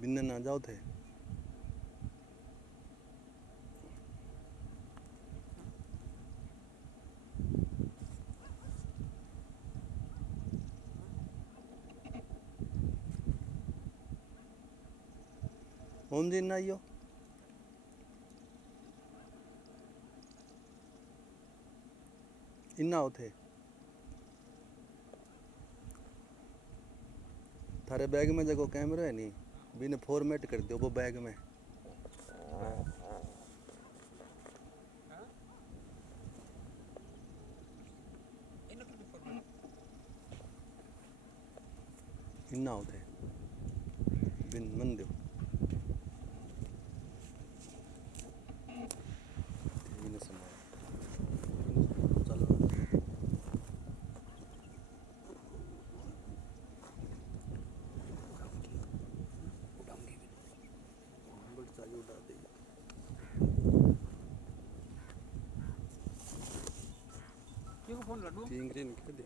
बिन्ने ना जाओ थे ओम जी ना आइयो इन्ना होते थारे बैग में जगह कैमरा है नहीं बिन फॉर्मेट कर दियो वो बैग में इन्ना होते बिन मन दो बिन समय चल बट चाहिए उड़ा दे क्यों फोन लड्डू तीन ग्रीन कर दे